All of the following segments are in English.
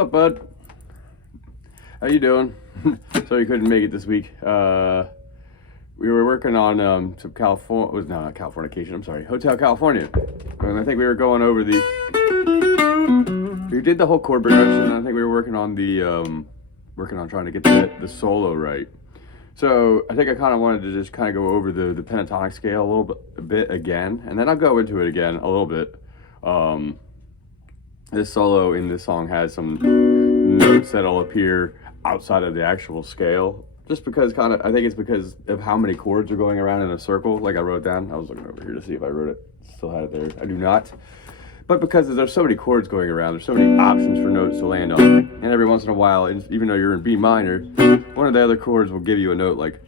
up, bud? How you doing? Sorry you couldn't make it this week. We were working on some California. Was not Californication. I'm sorry, Hotel California. And I think we were going over the. We did the whole chord progression. And I think we were working on trying to get the solo right. So I think I kind of wanted to just kind of go over the pentatonic scale a bit again, and then I'll go into it again a little bit. This solo in this song has some notes that'll appear outside of the actual scale, just because I think it's because of how many chords are going around in a circle, like I wrote down. I was looking over here to see if I wrote it. Still had it there. I do not. But because there's so many chords going around, there's so many options for notes to land on. And every once in a while, even though you're in B minor, one of the other chords will give you a note like.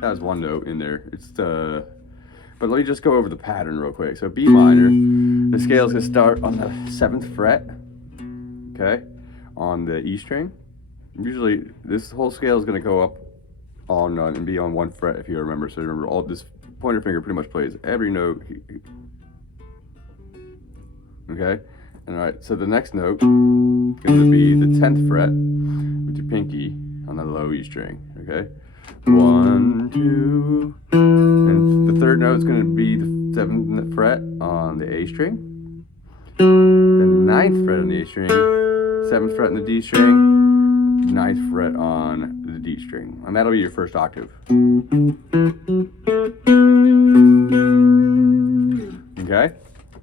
That's one note in there. But let me just go over the pattern real quick. So B minor, the scale is going to start on the 7th fret, okay, on the E string. Usually, this whole scale is going to go up on and be on 1 fret, if you remember. So remember, all this pointer finger pretty much plays every note. Okay, and all right. So the next note is going to be the 10th fret with your pinky on the low E string. Okay, 1, 2, and the third note is going to be the 7th fret on the A string, the 9th fret on the A string, 7th fret on the D string, 9th fret on the D string, and that'll be your first octave. Okay,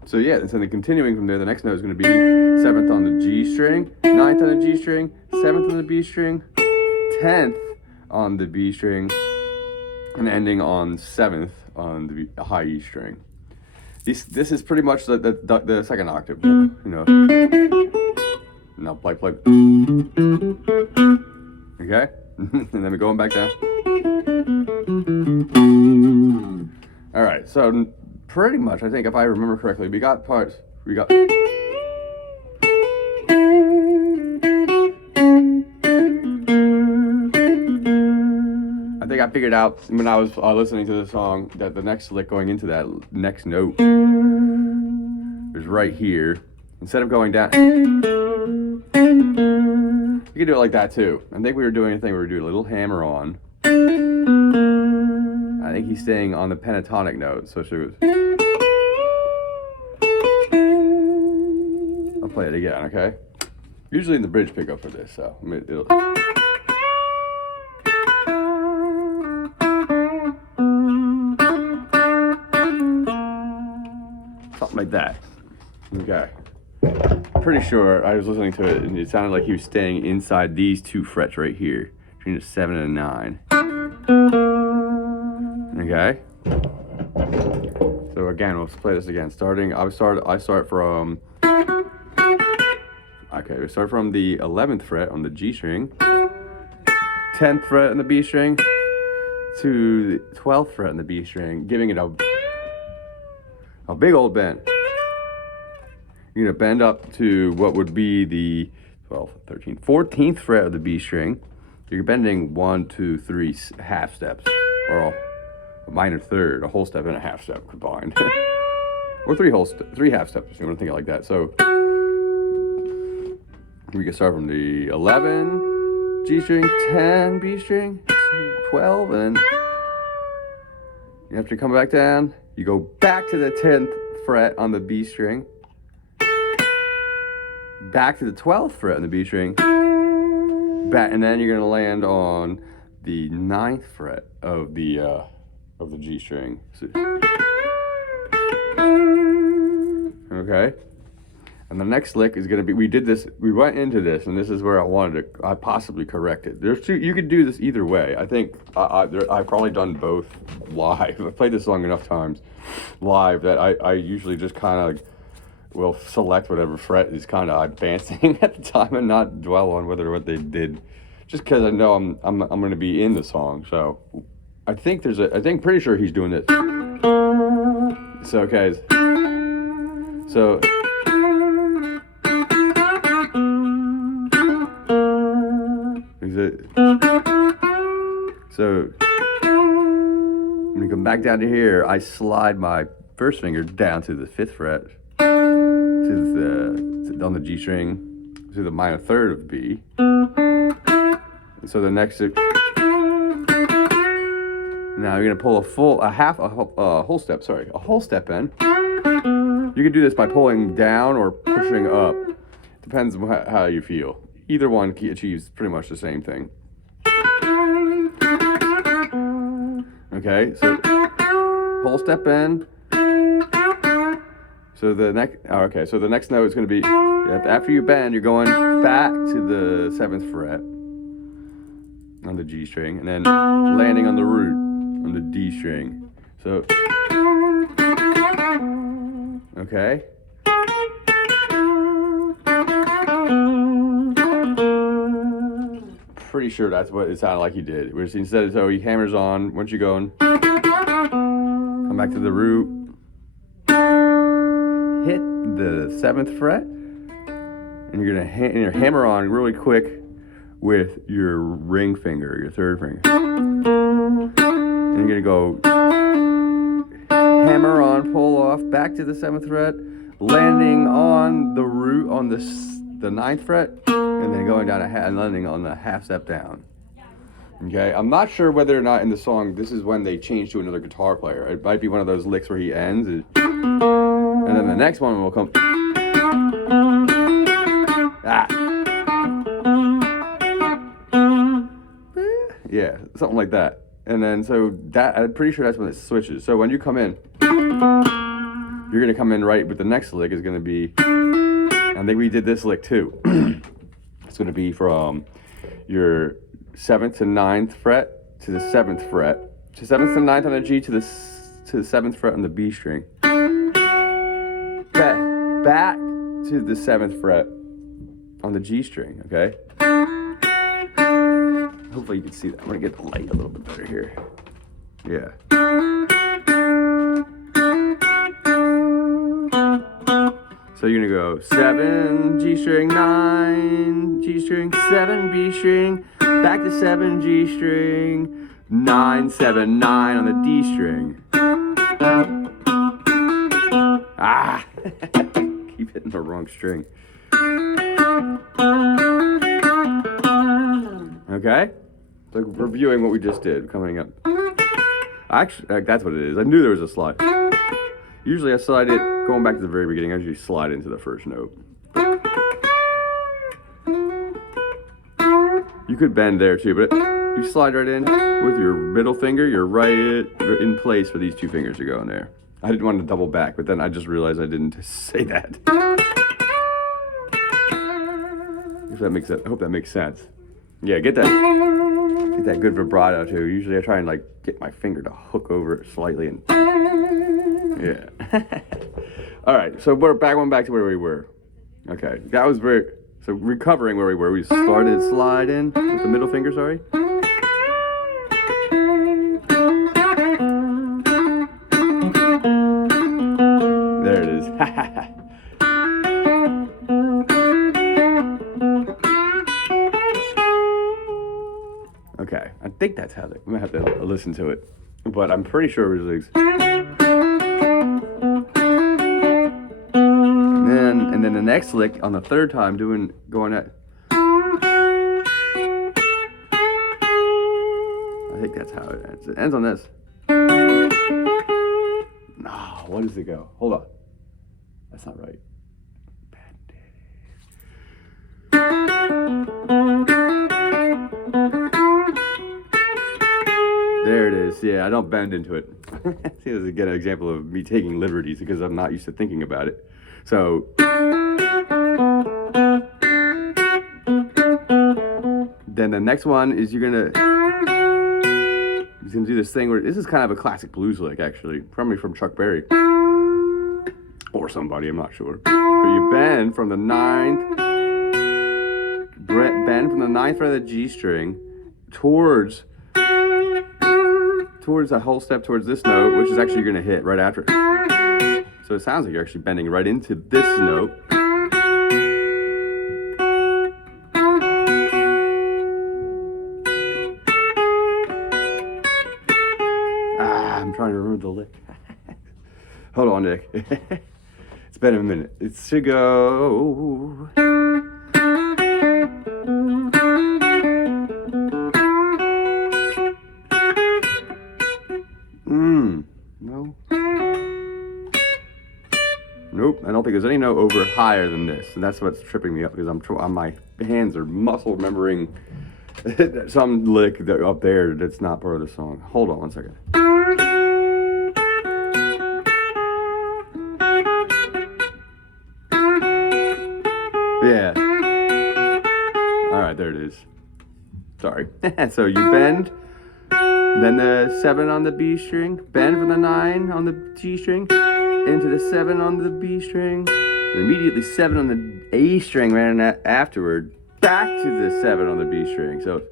so yeah, and so then continuing from there, the next note is going to be 7th on the G string, 9th on the G string, 7th on the B string, 10th on the B string, and ending on 7th on the high E string. This is pretty much the second octave, you know. Now play. Okay, and then we're going back down. All right, so pretty much, I think if I remember correctly, we got parts. I think I figured out when I was listening to the song that the next lick going into that next note is right here. Instead of going down, you can do it like that too. I think we were doing a little hammer on. I think he's staying on the pentatonic note, so she was. I'll play it again, okay? Usually in the bridge pickup for this, so it'll. Something like that. Okay. Pretty sure I was listening to it and it sounded like he was staying inside these 2 frets right here, between a 7 and a 9. Okay. So again, let's play this again. I start from. Okay, we start from the 11th fret on the G string, 10th fret on the B string, to the 12th fret on the B string, giving it a big old bend. You're going to bend up to what would be the 12th, 13th, 14th fret of the B string. You're bending 1, 2, 3 half steps, or a minor third, a whole step and a half step combined. Or 3 half steps if you want to think it like that. So we can start from the 11 G string, 10 B string, 12, and then you have to come back down. You go back to the 10th fret on the B string, back to the 12th fret on the B string, back, and then you're gonna land on the 9th fret of the G string. Okay, and the next lick is gonna be. We went into this, and this is where I possibly correct it. There's 2. You could do this either way. I think I've probably done both live. I've played this song enough times live that I usually just kind of will select whatever fret is kind of advancing at the time and not dwell on what they did, just because I know I'm going to be in the song. So I think pretty sure he's doing this. So okay, so when you come back down to here, I slide my first finger down to the 5th fret, on the G string, to the minor third of B. And so the next, now you're gonna pull a whole step in. You can do this by pulling down or pushing up. Depends on how you feel. Either one achieves pretty much the same thing. Okay, so whole step in. So the next note is going to be, after you bend, you're going back to the 7th fret on the G string, and then landing on the root on the D string. So, okay. Pretty sure that's what it sounded like he did. Whereas instead, so he hammers on, once you go and come back to the root, hit the 7th fret, and you're gonna hammer on really quick with your ring finger, your 3rd finger. And you're gonna go hammer on, pull off, back to the 7th fret, landing on the root on the 9th fret, and then going down and landing on the half step down. Okay, I'm not sure whether or not in the song this is when they change to another guitar player. It might be one of those licks where he ends, and then the next one will come. Yeah, something like that. And then so that, I'm pretty sure that's when it switches. So when you come in, you're gonna come in right with the next lick is gonna be, I think we did this lick too. It's gonna be from your 7th to 9th fret to the 7th fret, to 7th to 9th on the G to the 7th fret on the B string. Back to the 7th fret on the G string, okay? Hopefully you can see that. I'm gonna get the light a little bit better here. Yeah. So you're gonna go 7 G string, 9 G string, 7 B string, back to 7 G string, 9 7 9 on the D string. Keep hitting the wrong string. Okay, so reviewing what we just did, coming up. Actually, that's what it is. I knew there was a slide. Usually I slide it, going back to the very beginning, I usually slide into the first note. You could bend there too, but you slide right in with your middle finger, you're right in place for these 2 fingers to go in there. I didn't want to double back, but then I just realized I didn't say that. If that makes sense, I hope that makes sense. Yeah, get that good vibrato too. Usually I try and like get my finger to hook over it slightly and yeah. All right, so we're going back to where we were. Okay, that was so recovering where we were. We started slide in with the middle finger, sorry. There it is. Okay, I think that's how I'm gonna have to listen to it, but I'm pretty sure it was. And then the next lick on the 3rd time, going at. I think that's how it ends. It ends on this. No, what does it go? Hold on, that's not right. There it is. Yeah, I don't bend into it. See, this is again an example of me taking liberties because I'm not used to thinking about it. So, then the next one is you're gonna do this thing where this is kind of a classic blues lick, actually, probably from Chuck Berry or somebody, I'm not sure. But you bend from the 9th, fret of the G string towards a whole step towards this note, which is actually you're gonna hit right after. So it sounds like you're actually bending right into this note. I'm trying to remember the lick. Hold on, Nick. It's been a minute. It's to go. No. Nope, I don't think there's any note over higher than this, and that's what's tripping me up because my hands are muscle remembering some lick that up there that's not part of the song. Hold on 1 second. Yeah. All right, there it is. Sorry. So you bend, then the 7 on the B string, bend from the 9 on the G string, into the 7 on the B string, and immediately 7 on the A string right afterward, back to the 7 on the B string. So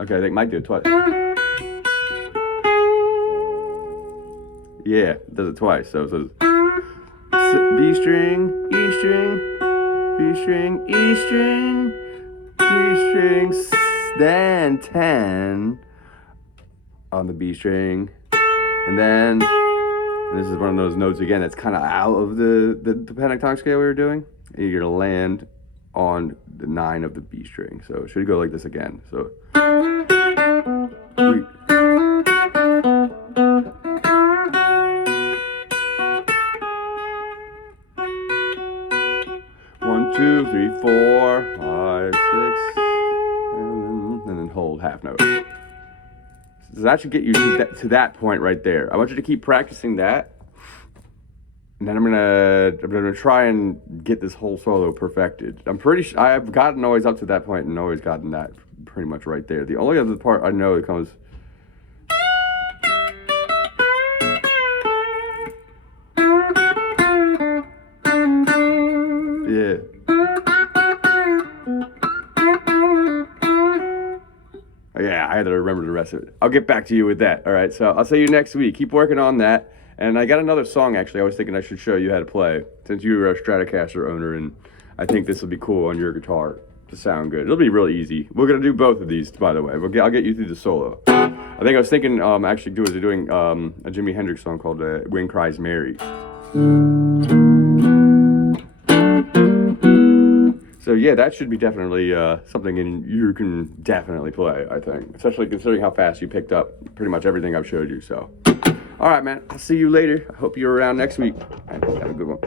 okay, I think Mike did it twice. Yeah, it does it twice. So it says B string, E string, B string, E string, B string, then 10 on the B string, and then this is one of those notes again that's kind of out of the pentatonic scale we were doing. And you're gonna land on the 9 of the B string. So it should go like this again. So. One, two, three, 4, 5, 6, and then hold half note. So that should get you to that point right there. I want you to keep practicing that, and then I'm gonna try and get this whole solo perfected. I'm pretty sure I've gotten always up to that point and always gotten that pretty much right there. The only other part I know that comes. Yeah. Yeah, I had to remember the rest of it. I'll get back to you with that. All right, so I'll see you next week. Keep working on that. And I got another song, actually, I was thinking I should show you how to play, since you're a Stratocaster owner, and I think this will be cool on your guitar to sound good. It'll be really easy. We're going to do both of these, by the way. I'll get you through the solo. I think I was thinking actually doing a Jimi Hendrix song called Wind Cries Mary. So yeah, that should be definitely something you can definitely play, I think. Especially considering how fast you picked up pretty much everything I've showed you, so. All right, man, I'll see you later. I hope you're around next week. Have a good one.